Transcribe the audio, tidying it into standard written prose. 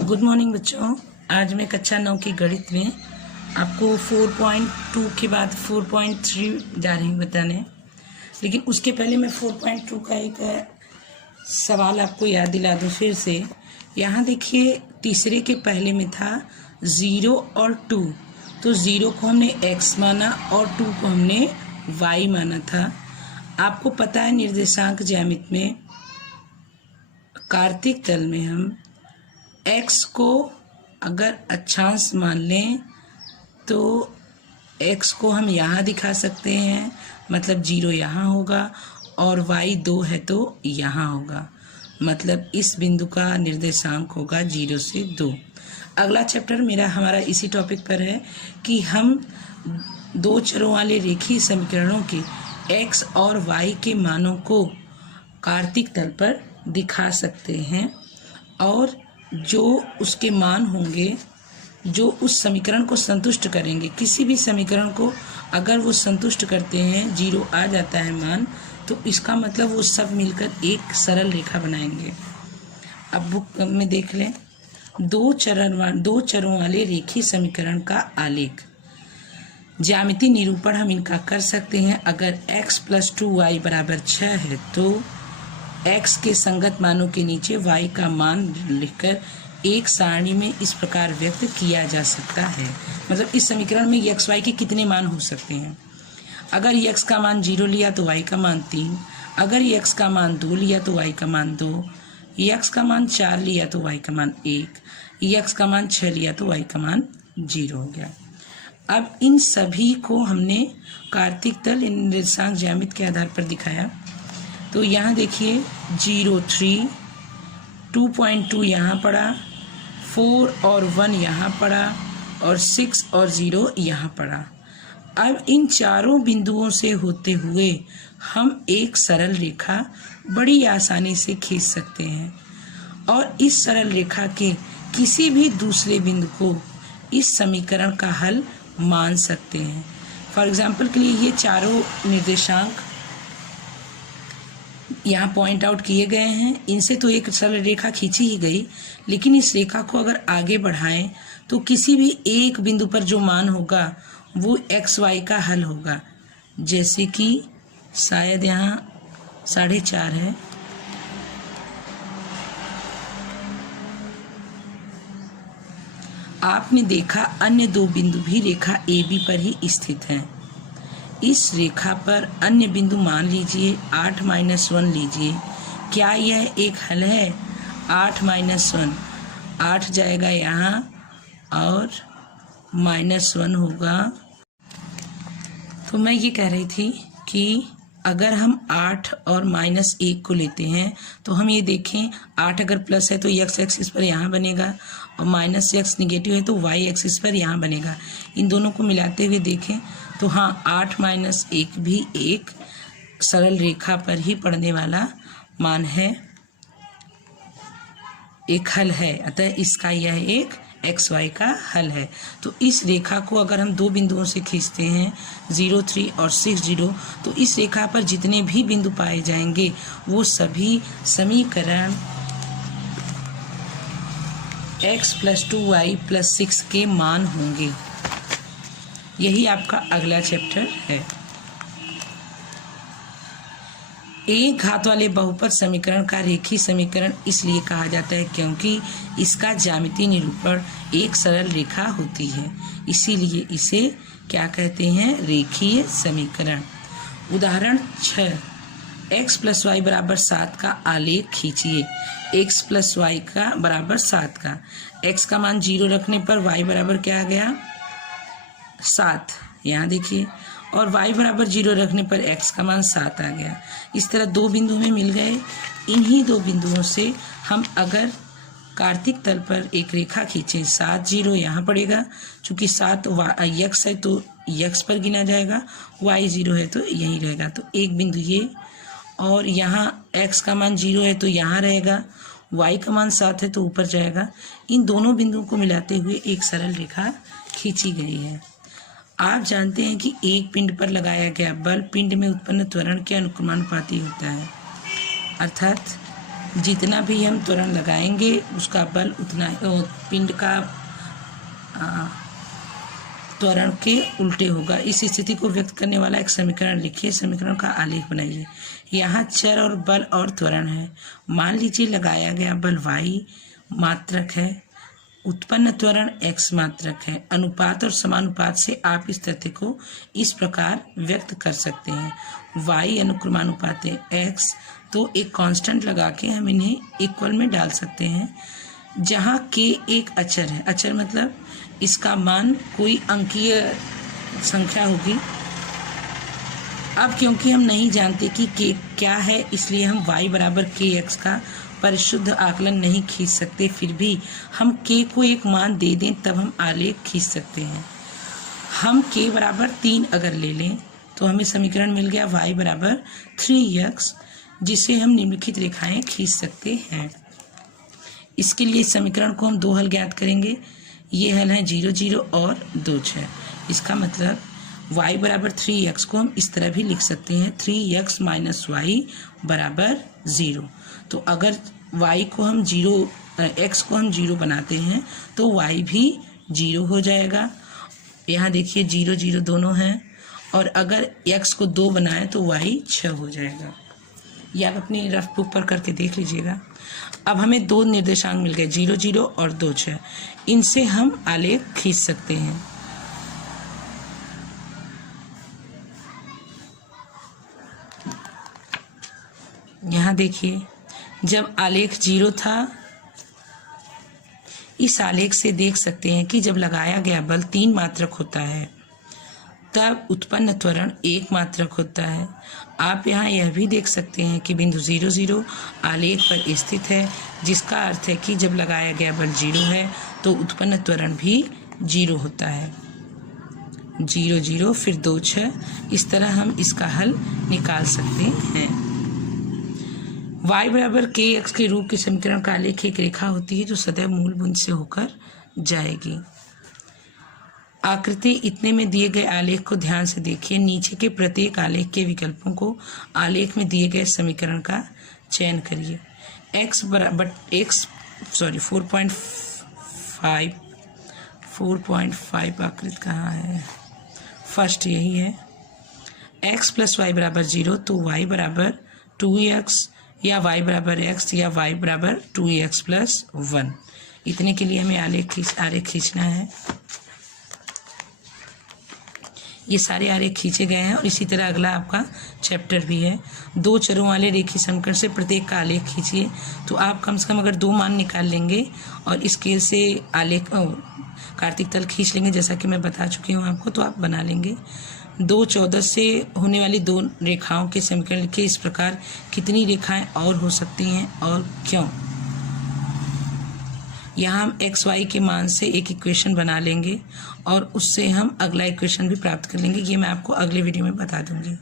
Good morning बच्चों। आज मैं कक्षा 9 की गणित में आपको 4.2 के बाद 4.3 जा रही हूँ बताने, लेकिन उसके पहले मैं 4.2 का एक सवाल आपको याद दिला दूँ फिर से। यहाँ देखिए तीसरे के पहले में था 0 और 2, तो 0 को हमने x माना और 2 को हमने y माना था। आपको पता है निर्देशांक ज्यामिति में कार्तिक तल में हम x को अगर अक्षांश मान लें तो x को हम यहाँ दिखा सकते हैं, मतलब 0 यहाँ होगा और y 2 है तो यहाँ होगा, मतलब इस बिंदु का निर्देशांक होगा 0 से 2। अगला चैप्टर हमारा इसी टॉपिक पर है कि हम दो चरों वाले रेखीय समीकरणों के x और y के मानों को कार्तिक तल पर दिखा सकते हैं और जो उसके मान होंगे जो उस समीकरण को संतुष्ट करेंगे। किसी भी समीकरण को अगर वो संतुष्ट करते हैं, 0 आ जाता है मान, तो इसका मतलब वो सब मिलकर एक सरल रेखा बनाएंगे। अब बुक में देख लें, दो चरों वाले रेखीय समीकरण का आलेख। ज्यामिति निरूपण हम इनका कर सकते हैं। अगर x + 2y = 6 है तो x के संगत मानों के नीचे y का मान लिखकर एक सारणी में इस प्रकार व्यक्त किया जा सकता है। मतलब इस समीकरण में x y के कितने मान हो सकते हैं। अगर x का मान 0 लिया तो y का मान 3, अगर x का मान 2 लिया तो y का मान 2, x का मान 4 लिया तो y का मान 1, x का मान 6 लिया तो y का मान 0 हो गया। अब इन सभी को हमने कार्तिक तल निर्देशांक ज्यामिति के आधार पर दिखाया। तो यहाँ देखिए 0 3, 2.2 यहाँ पड़ा, 4 और 1 यहाँ पड़ा और 6 और 0 यहाँ पड़ा। अब इन चारों बिंदुओं से होते हुए हम एक सरल रेखा बड़ी आसानी से खींच सकते हैं और इस सरल रेखा के किसी भी दूसरे बिंदु को इस समीकरण का हल मान सकते हैं। फॉर एग्जाम्पल के लिए ये चारों निर्देशांक यहाँ पॉइंट आउट किए गए हैं, इनसे तो एक सरल रेखा खींची ही गई, लेकिन इस रेखा को अगर आगे बढ़ाएं तो किसी भी एक बिंदु पर जो मान होगा वो x y का हल होगा। जैसे कि शायद यहाँ 4.5 है, आपने देखा अन्य दो बिंदु भी रेखा AB पर ही स्थित हैं। इस रेखा पर अन्य बिंदु मान लीजिए 8 - 1 लीजिए। क्या यह एक हल है? 8 - 1, 8 जाएगा यहाँ और -1 होगा। तो मैं ये कह रही थी कि अगर हम 8 और -1 को लेते हैं तो हम ये देखें, 8 अगर प्लस है तो x एक्सिस पर यहाँ बनेगा और -x निगेटिव है तो y एक्सिस पर यहाँ बनेगा। इन दोनों को मिलाते हुए देखें तो हाँ 8 - 1 भी एक सरल रेखा पर ही पड़ने वाला मान है, एक हल है। अतः इसका यह एक x y का हल है। तो इस रेखा को अगर हम दो बिंदुओं से खींचते हैं 0 3 और 6 0, तो इस रेखा पर जितने भी बिंदु पाए जाएंगे वो सभी समीकरण x + 2y + 6 के मान होंगे। यही आपका अगला चैप्टर है। एक घात वाले बहुपद समीकरण का रेखीय समीकरण इसलिए कहा जाता है क्योंकि इसका ज्यामितीय निरूपण एक सरल रेखा होती है, इसीलिए इसे क्या कहते हैं? रेखीय समीकरण। उदाहरण 6, x + y = 7 का आलेख खींचिए। x + y का बराबर 7 का, x का मान 0 रखने पर y बराबर क्या आ गया? 7। यहाँ देखिए, और y बराबर 0 रखने पर x का मान 7 आ गया। इस तरह दो बिंदु में मिल गए। इन्हीं दो बिंदुओं से हम अगर कार्तिक तल पर एक रेखा खींचें, 7 0 यहाँ पड़ेगा, चूंकि 7 x है तो x पर गिना जाएगा, y 0 है तो यहीं रहेगा। तो एक बिंदु ये, और यहाँ x का मान 0 है तो यहाँ रहेगा, y का मान 7 है तो ऊपर जाएगा। इन दोनों बिंदुओं को मिलाते हुए एक सरल रेखा खींची गई है। आप जानते हैं कि एक पिंड पर लगाया गया बल पिंड में उत्पन्न त्वरण के अनुक्रमानुपाती होता है। अर्थात जितना भी हम त्वरण लगाएंगे उसका बल उतना, पिंड का त्वरण के उल्टे होगा। इस स्थिति को व्यक्त करने वाला एक समीकरण लिखिए। समीकरण का आलेख बनाइए। यहाँ चर और बल और त्वरण है। मान लीजिए लगाया गया बल y मात्रक है, उत्पन्न त्वरण x मात्रक है। अनुपात और समानुपात से आप इस तथ्य को इस प्रकार व्यक्त कर सकते हैं। y अनुक्रमानुपात है x, तो एक कांस्टेंट लगा के हम इन्हें इक्वल में डाल सकते हैं, जहाँ k एक अचर है। अचर मतलब इसका मान कोई अंकीय संख्या होगी। अब क्योंकि हम नहीं जानते कि k क्या है, इसलिए हम y बराबर kx का परिशुद्ध आकलन नहीं खींच सकते। फिर भी हम k को एक मान दे दें तब हम आलेख खींच सकते हैं। हम k बराबर 3 अगर ले लें तो हमें समीकरण मिल गया y बराबर 3x, जिसे हम निम्नलिखित रेखाएं खींच सकते हैं। इसके लिए इस समीकरण को हम दो हल ज्ञात करेंगे। ये हल है 0, 0 और 2, 6। इसका मतलब y बराबर 3x को हम इस तरह भी लिख सकते हैं, 3x माइनस y बराबर 0। तो अगर y को हम 0, x को हम 0 बनाते हैं तो y भी 0 हो जाएगा। यहाँ देखिए 0, 0 दोनों हैं, और अगर x को 2 बनाए तो y 6 हो जाएगा। ये आप अपनी रफ बुक पर करके देख लीजिएगा। अब हमें दो निर्देशांक मिल गए, 0, 0 और 2, 6। इनसे हम आलेख खींच सकते हैं। यहाँ देखिए, जब आलेख 0 था, इस आलेख से देख सकते हैं कि जब लगाया गया बल 3 मात्रक होता है तब उत्पन्न त्वरण 1 मात्रक होता है। आप यहाँ यह भी देख सकते हैं कि बिंदु 0, 0 आलेख पर स्थित है, जिसका अर्थ है कि जब लगाया गया बल 0 है तो उत्पन्न त्वरण भी 0 होता है। 0, 0 फिर 2, 6। इस तरह हम इसका हल निकाल सकते हैं। y बराबर kx के रूप के समीकरण का आलेख एक रेखा होती है जो सदैव मूल बिंदु से होकर जाएगी। आकृति इतने में दिए गए आलेख को ध्यान से देखिए। नीचे के प्रत्येक आलेख के विकल्पों को आलेख में दिए गए समीकरण का चयन करिए। x बराबर 4.5 आकृति कहाँ है? फर्स्ट यही है। x प्लस वाई बराबर 0, तो y बराबर 2x या y बराबर x या y बराबर 2x प्लस 1। इतने के लिए हमें आलेख खींचना है। ये सारे आलेख खींचे गए हैं और इसी तरह अगला आपका चैप्टर भी है। 2 चरों वाले रेखीय समीकरण से प्रत्येक का आलेख खींचिए। तो आप कम से कम अगर 2 मान निकाल लेंगे और स्केल से आलेख कार्तिक तल खींच लेंगे, जैसा कि मैं बता चुकी हूँ आपको, तो आप बना लेंगे। 2, 14 से होने वाली 2 रेखाओं के समीकरण लिखिए। इस प्रकार कितनी रेखाएं और हो सकती हैं और क्यों? यहाँ हम एक्स वाई के मान से एक इक्वेशन बना लेंगे और उससे हम अगला इक्वेशन भी प्राप्त कर लेंगे। ये मैं आपको अगले वीडियो में बता दूंगी।